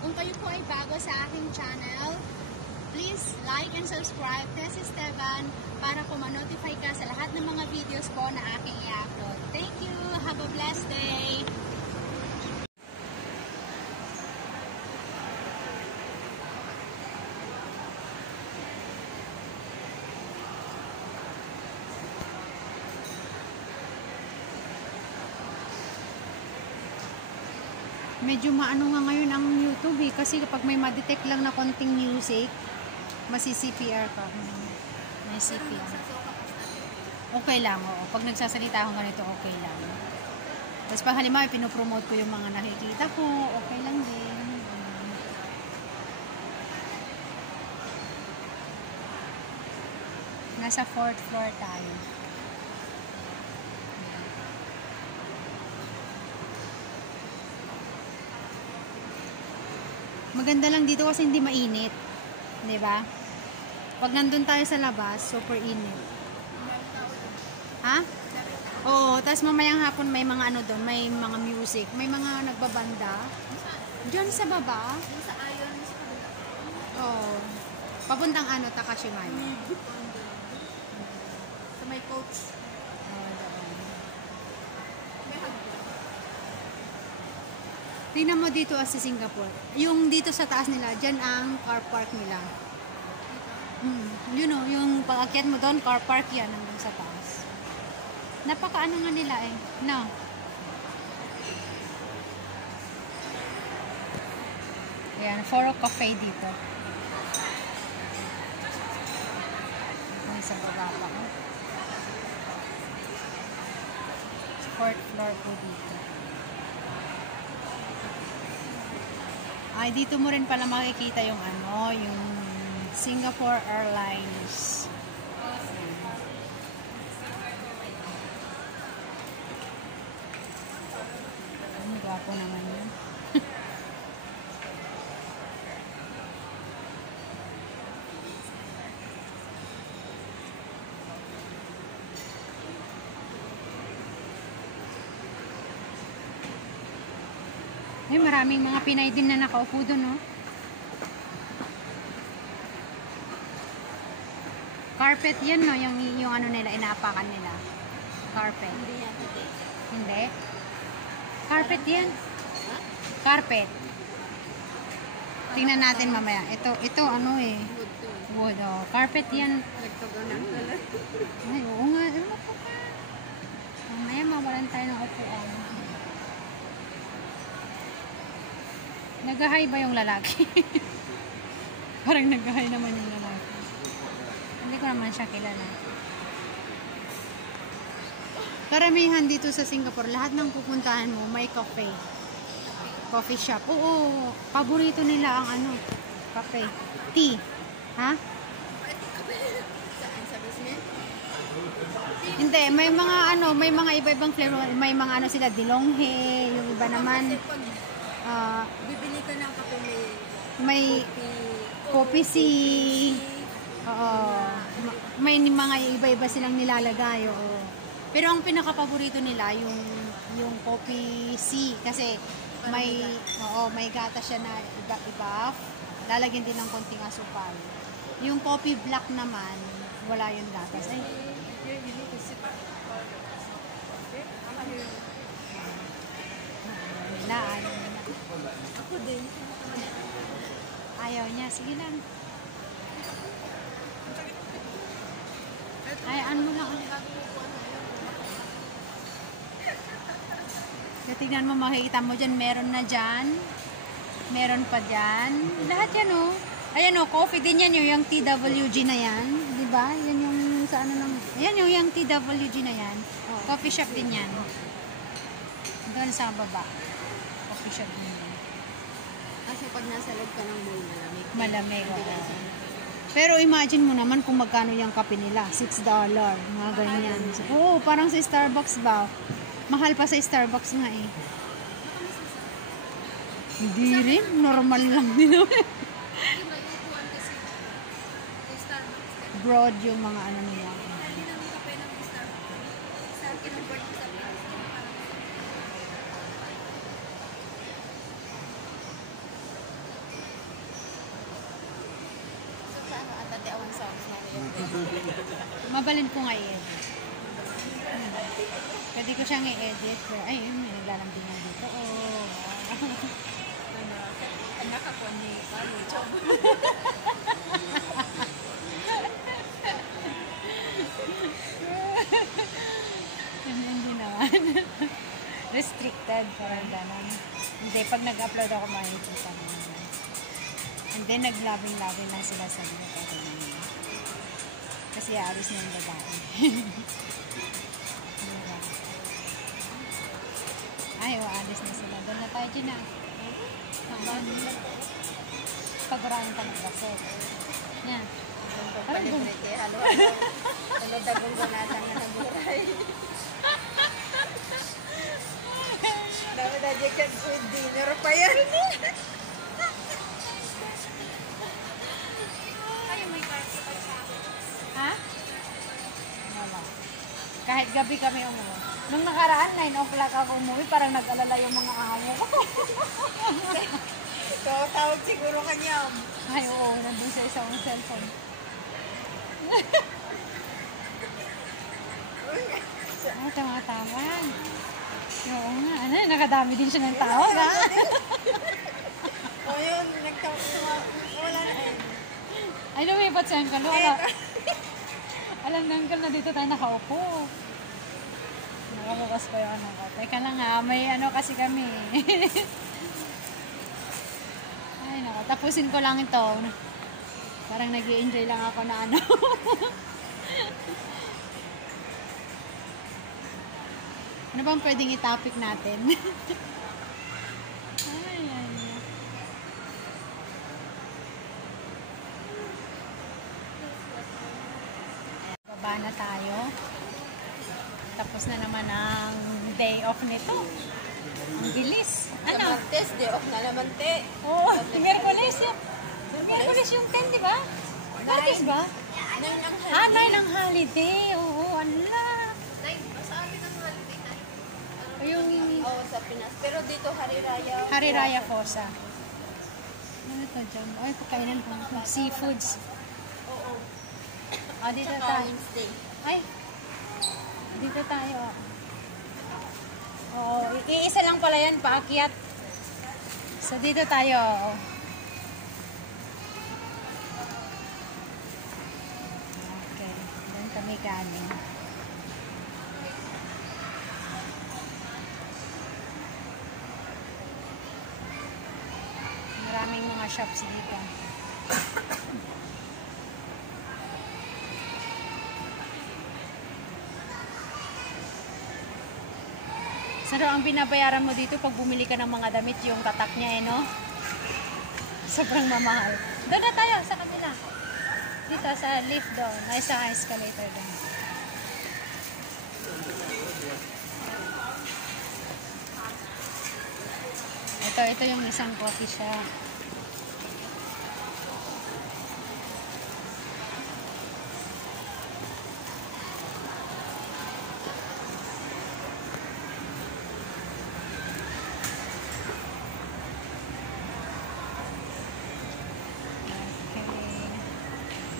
Kung kayo po ay bago sa aking channel, please like and subscribe Tess Esteban para po ma-notify ka sa lahat ng mga videos po na aking i-upload. Thank you! Have a blessed day! Medyo maano nga ngayon ang YouTube kasi kapag may ma-detect lang na konting music, masi-CPR ka. May CPR. Okay lang, oo. Pag nagsasalita akong ganito, okay lang. Tapos pag halimbawa, pinopromote ko yung mga nakikita ko, okay lang din. Nasa 4th floor tayo. Maganda lang dito kasi hindi mainit. 'Di ba? Pag nandun tayo sa labas, super init. Ha? Oo, tapos mamayang hapon may mga ano doon, may mga music, may mga nagbabanda. Diyan sa baba. Sa ayon sa kabila. Oo. Papuntang ano, Takashimaya. Sa may coach. Tingnan mo dito sa Singapore. Yung dito sa taas nila, dyan ang car park nila. Yun o, yung pag-akyat mo doon, car park yan hanggang sa taas. Napaka-ano nga nila eh. No. Ayan, Foro Cafe dito. May sa baba pa ko. 4th floor po dito. Ay, dito mo rin pala makikita yung ano, yung Singapore Airlines. Ang gwapo naman yun. Eh, maraming mga Pinay din na nakaupo doon, no? Carpet yan, no? Yung ano nila, inaapakan nila. Carpet. Hindi yan ate. Hindi? Carpet yan. Carpet. Tingnan natin mamaya. Ito ano eh. Wood to. Wood, oh. Carpet yan. Nagpaganan pala. Ay, oo nga. Ano po ka? Mamaya mawalan tayo ng upuan. Nag-hi ba yung lalaki? Parang nag-hi naman yung lalaki. Hindi ko naman siya kilala. Karamihan dito sa Singapore, lahat ng pupuntahan mo, may cafe. Coffee shop. Oo, paborito nila ang ano, cafe. Tea. Ha? Saan? Sa basement? Hindi, may mga ano, may mga iba-ibang flavor. May mga ano sila, dilonghe, yung iba naman. Bibili ka ng kape May coffee tea. Oo. May mga iba-iba silang nilalagay, oo. Pero ang pinaka-paborito nila yung coffee tea kasi may gata siya na iba-iba. Lalagyan din ng konting asukal. Yung coffee black naman, wala yung gatas. Ay. Ayaw niya. Ako din. Ayaw niya. Sige lang. Ayaan mo lang. Tignan mo, makikita mo dyan. Meron na dyan. Meron pa dyan. Lahat yan, oh. Ayan, oh. Coffee din yan. Yung TWG na yan. Diba? Yan yung sa ano nang... Ayan, yung TWG na yan. Coffee shop din yan. Doon sa baba. Coffee shop din yan. Kasi pag nasa loob ka ng mall, malamig. Malamig, oo. Pero imagine mo naman kung magkano yung kape nila. $6. Mga ganyan. Oo, parang sa Starbucks ba? Mahal pa sa Starbucks nga eh. Hindi rin. Normal lang din naman. Broad yung mga ano nila. Mabalin ko nga i-edit. Pwede ko siyang i-edit. Ay, may naglalambingan dito. Oh. Anak ako ni YouTube. Hindi naman. Restricted. Parang gano'n. Hindi, pag nag-upload ako makikita mo. And then, nag-loving-loving lang sila sa mga pagkakas. Kasi aris na yung babae. Diba? Ay, alis na sila. Doon na tayo, Gina. Pag-urangin ka mag-baset. Yan. Parang doon. Halo dagong gunatan na naguray. Dami na dyan ka good dinner pa yan. Ha? Wala. Kahit gabi kami umuwi. Nung nakaraan, 9 o'clock ako umuwi, parang nag-alala yung mga amo ko. So, tawag siguro kanya. Ay, oo, nandun sa isang cellphone. Ay, tama-tawag. Oo nga, ano, nakadami din siya ng tawag, ha? O yun, nagtawag wala na eh. Ay, lumipat siya ang kalo. Alam ng uncle na dito tayo nakaupo. Nakabukas pa yung ano ko. Teka lang ha, may ano kasi kami. Ay nako, tapusin ko lang ito. Parang nag-i-enjoy lang ako na ano. Ano bang pwedeng i-topic natin? Ay, ay. Baba na tayo. Tapos na naman ang day off nito. Ang bilis. Sa Ano? Martes, di off na naman, te. Oo, Miyerkules yung... Miyerkules yung 10, di ba? Martes ba? Nine ang Ah, 9 ang holiday. Oo, ala. Sa amin ang holiday na. Yung Oo, sa Pinas. Pero dito, Hari Raya. Hari Raya Fosa. Ano ito dyan? Ay, pagkainan ko. Seafoods. Oo. Ah, dito Tsaka tayo. Wednesday. Ay, dito tayo. Oo, iisa lang pala yan, paakyat. So, dito tayo. Okay, doon kami galing. Maraming mga shops dito. Saro ang binabayaran mo dito pag bumili ka ng mga damit, yung tatak niya eh, no? Sobrang mamahal. Doon na tayo, sa kanila. Dito, sa lift doon. Ay, sa escalator doon. Ito yung isang coffee shop.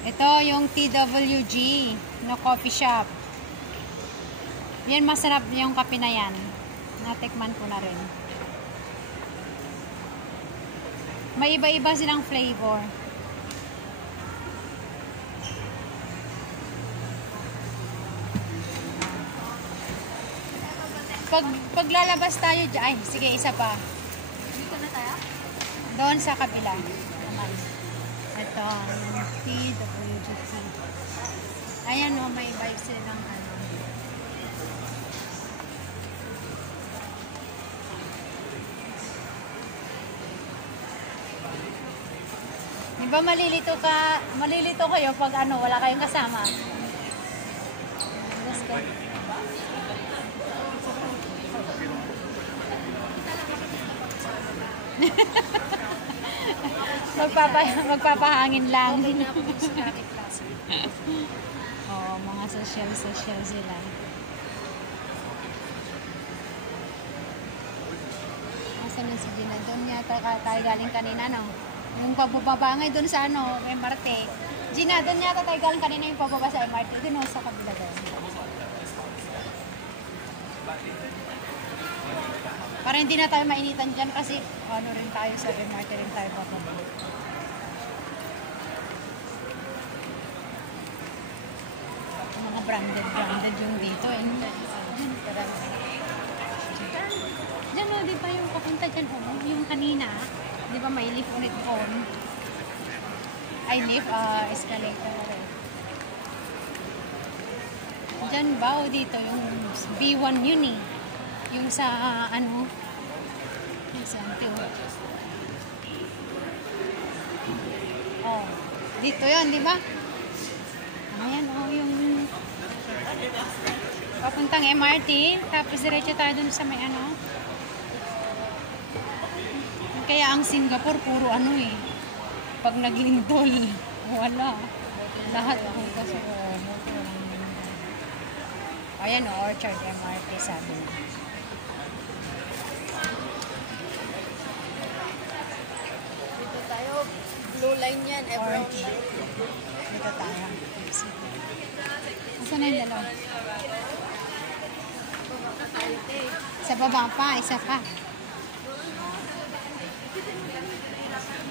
Ito yung TWG na coffee shop. Yan, masarap yung kape na yan. Natikman ko na rin. May iba-iba silang flavor. Paglalabas tayo dyan, ay, sige, isa pa. Dito na tayo? Doon sa kabila. Naman. Ito, yung TWG. Ayan o, may iba silang ano. Di ba malilito kayo pag ano, wala kayong kasama? Let's go. Magpapahangin lang. Oo, mga social sila. Asan na si Gina? Doon yata tayo galing kanina, no? Yung pababa ngay doon sa ano, may Marte. Gina, doon yata tayo galing kanina yung pababa sa MRT. Doon sa kabila doon. Para hindi na tayo mainitan dyan kasi ano rin tayo sa MRT rin tayo pababa. Mga branded yung dito eh. Diyan o, di ba yung papunta dyan o, yung kanina, di ba may lift ulit on? Ay, lift, escalator. Diyan ba o dito, yung B1 yun eh. Yung sa, ano, yung sa oh, dito yun, di ba? Ayan o, yung papuntang MRT, tapos diretso tayo dun sa may ano. Kaya ang Singapore, puro ano eh. Pag naglindol, wala. Lahat ako kasi. Ayan o, Orchard MRT sabi na. Dito tayo, blue line yan, everyone. Dito tayo. Saan na yung dalawa? Sa baba pa, isa pa.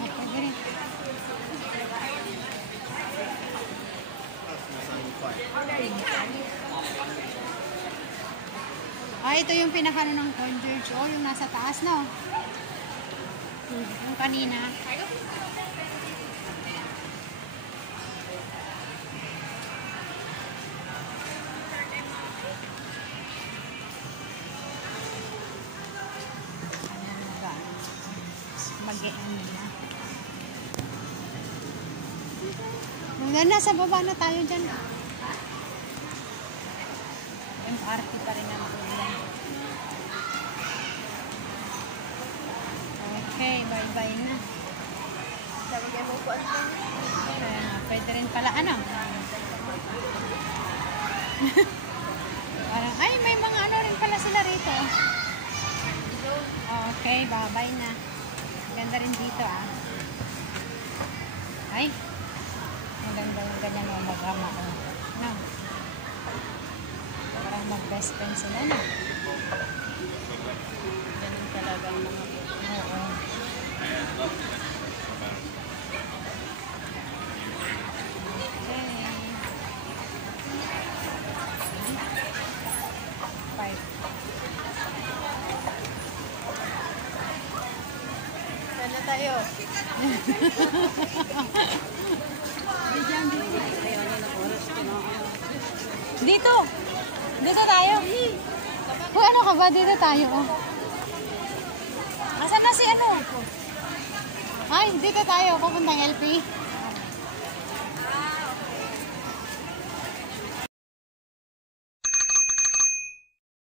Pwede rin. Ito yung pinakano ng Converge. Oh, yung nasa taas, no? Yung kanina. Nasa baba na tayo dyan. MRT pa rin ang ulan. Okay, bye-bye na. Sabi mo po ano? Pwede rin pala ano. Parang, ay, may mga ano rin pala sila rito. Okay, bye-bye na. Ganda rin dito ah. Ay, maganda yung ganyan o mag-ama ko. No. Parang mag-best friend sila na. Ganun talaga ang mga Oo. Okay. 5. Sana tayo. Dito. Dito tayo. Uy, ano ka ba? Dito tayo. Oh. Asan na si ano? Ay, dito tayo. Papuntang LP.